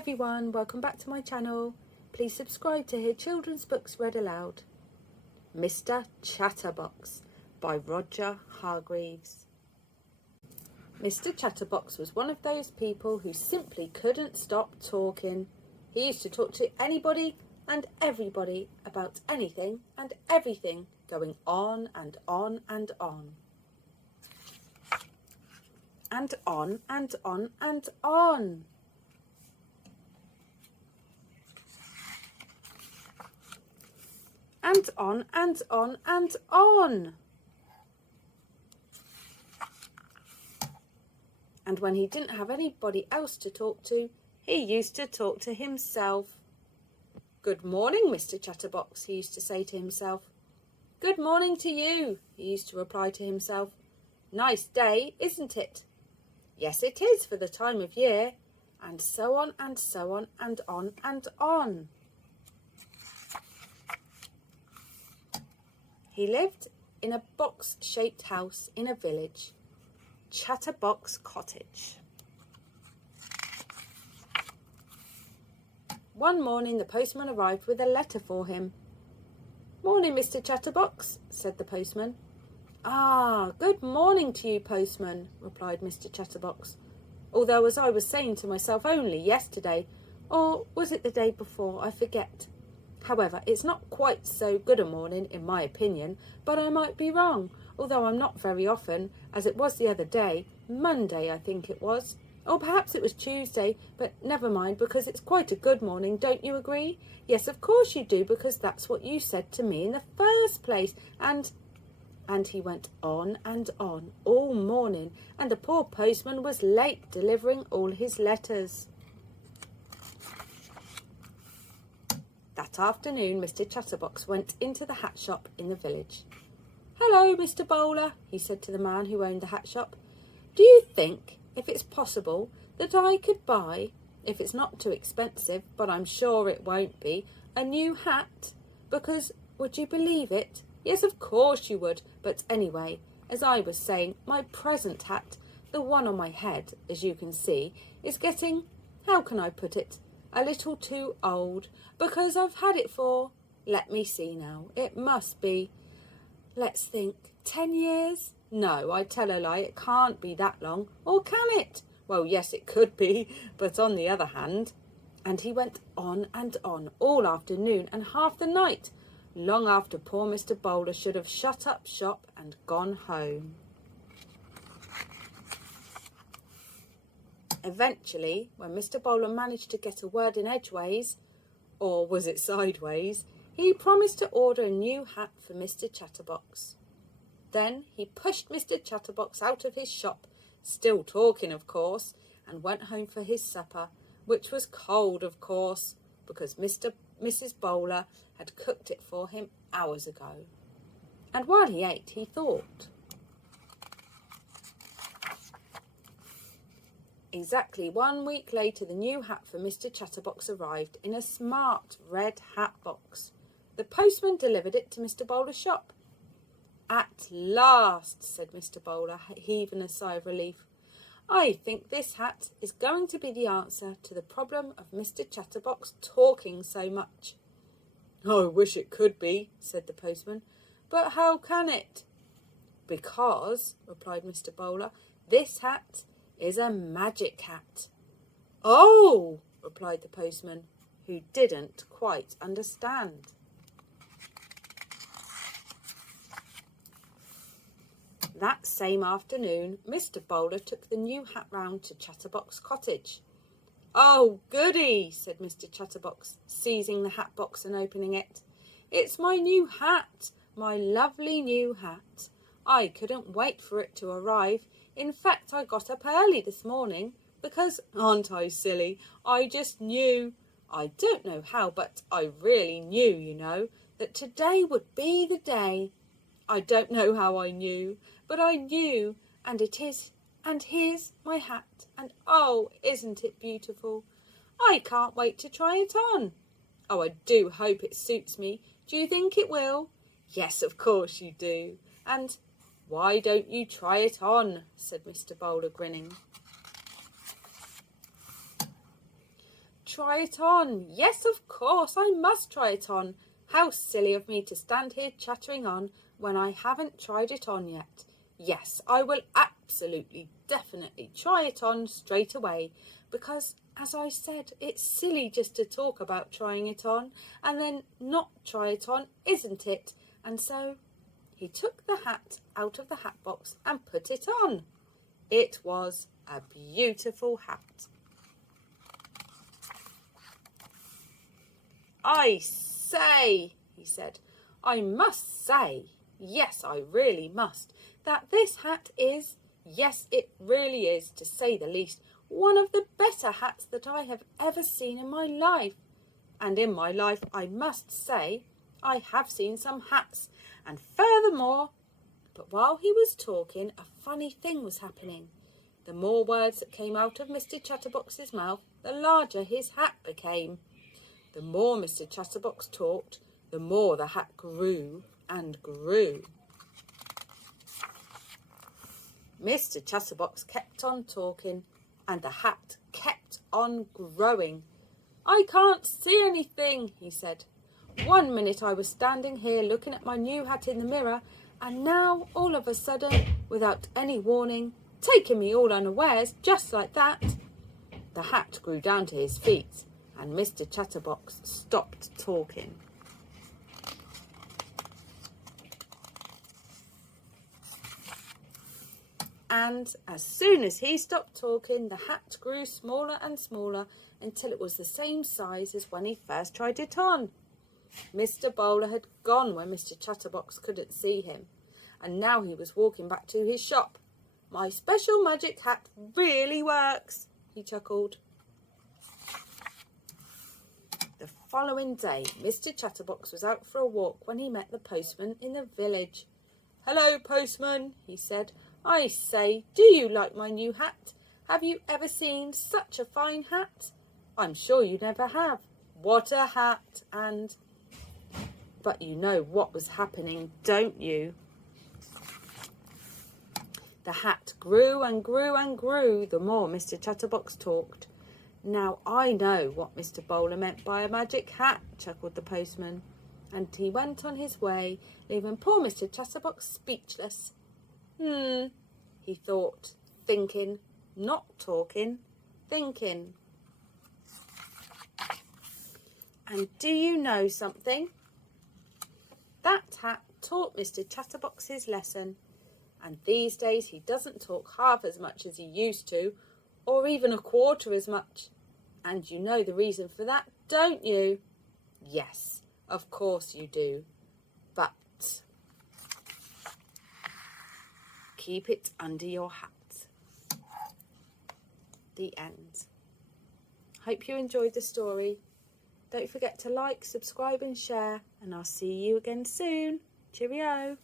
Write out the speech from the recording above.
everyone, welcome back to my channel. Please subscribe to hear children's books read aloud. Mr. Chatterbox by Roger Hargreaves. Mr. Chatterbox was one of those people who simply couldn't stop talking. He used to talk to anybody and everybody about anything and everything, going on and on and on. And on and on and on. And on and on and on. And when he didn't have anybody else to talk to, he used to talk to himself. "Good morning, Mr. Chatterbox," he used to say to himself. "Good morning to you," he used to reply to himself. "Nice day, isn't it?" "Yes, it is for the time of year." And so on and so on and on and on. He lived in a box-shaped house in a village, Chatterbox Cottage. One morning the postman arrived with a letter for him. "Morning, Mr. Chatterbox," said the postman. "Ah, good morning to you, postman," replied Mr. Chatterbox, although as I was saying to myself only yesterday, or was it the day before, I forget. However, it's not quite so good a morning in my opinion, but I might be wrong, although I'm not very often, as it was the other day, Monday I think it was, or perhaps it was Tuesday, but never mind, because it's quite a good morning, don't you agree? Yes, of course you do, because that's what you said to me in the first place, and he went on all morning, and the poor postman was late delivering all his letters. That afternoon, Mr. Chatterbox went into the hat shop in the village. "Hello, Mr. Bowler," he said to the man who owned the hat shop. "Do you think, if it's possible, that I could buy, if it's not too expensive, but I'm sure it won't be, a new hat? Because, would you believe it? Yes, of course you would, but anyway, as I was saying, my present hat, the one on my head, as you can see, is getting, how can I put it, a little too old, because I've had it for, let me see now, it must be, let's think, 10 years? No, I tell a lie, it can't be that long, or can it? Well, yes, it could be, but on the other hand," and he went on all afternoon and half the night, long after poor Mr. Bowler should have shut up shop and gone home. Eventually, when Mr. Bowler managed to get a word in edgeways, or was it sideways, he promised to order a new hat for Mr. Chatterbox. Then he pushed Mr. Chatterbox out of his shop, still talking, of course, and went home for his supper, which was cold, of course, because Mrs. Bowler had cooked it for him hours ago. And while he ate, he thought. Exactly 1 week later, the new hat for Mr. Chatterbox arrived in a smart red hat box. The postman delivered it to Mr. Bowler's shop. "At last," said Mr. Bowler, heaving a sigh of relief. "I think this hat is going to be the answer to the problem of Mr. Chatterbox talking so much." "I wish it could be," said the postman. "But how can it?" "Because," replied Mr. Bowler, "this hat is a magic hat." "Oh!" replied the postman, who didn't quite understand. That same afternoon, Mr. Bowler took the new hat round to Chatterbox Cottage. "Oh, goody!" said Mr. Chatterbox, seizing the hat box and opening it. "It's my new hat, my lovely new hat. I couldn't wait for it to arrive. In fact, I got up early this morning because, aren't I silly, I just knew, I don't know how, but I really knew, you know, that today would be the day. I don't know how I knew, but I knew, and it is, and here's my hat, and oh, isn't it beautiful? I can't wait to try it on. Oh, I do hope it suits me. Do you think it will? Yes, of course you do. And why don't you try it on?" said Mr. Bowler, grinning. try it on. Yes, of course, I must try it on. How silly of me to stand here chattering on when I haven't tried it on yet. Yes, I will absolutely, definitely try it on straight away because, as I said, it's silly just to talk about trying it on and then not try it on, isn't it? And so he took the hat out of the hat box and put it on. It was a beautiful hat. I say, he said, I must say, yes, I really must, that this hat is, yes, it really is, to say the least, one of the better hats that I have ever seen in my life. And in my life, I must say, I have seen some hats. And furthermore, but while he was talking, a funny thing was happening. The more words that came out of Mr. Chatterbox's mouth, the larger his hat became. The more Mr. Chatterbox talked, the more the hat grew and grew. Mr. Chatterbox kept on talking, and the hat kept on growing. I can't see anything, he said. 1 minute I was standing here looking at my new hat in the mirror, and now, all of a sudden, without any warning, taking me all unawares, just like that. The hat grew down to his feet, and Mr. Chatterbox stopped talking. And as soon as he stopped talking, the hat grew smaller and smaller until it was the same size as when he first tried it on. Mr. Bowler had gone when Mr. Chatterbox couldn't see him, and now he was walking back to his shop. My special magic hat really works, he chuckled. The following day, Mr. Chatterbox was out for a walk when he met the postman in the village. Hello, postman, he said. I say, do you like my new hat? Have you ever seen such a fine hat? I'm sure you never have. What a hat! And... But you know what was happening, don't you? The hat grew and grew and grew the more Mr. Chatterbox talked. Now I know what Mr. Bowler meant by a magic hat, chuckled the postman. And he went on his way, leaving poor Mr. Chatterbox speechless. He thought, thinking, not talking, thinking. And do you know something? That hat taught Mr. Chatterbox his lesson, and these days he doesn't talk half as much as he used to, or even a quarter as much. And you know the reason for that, don't you? Yes, of course you do. But keep it under your hat. The end. Hope you enjoyed the story. Don't forget to like, subscribe and share, and I'll see you again soon. Cheerio.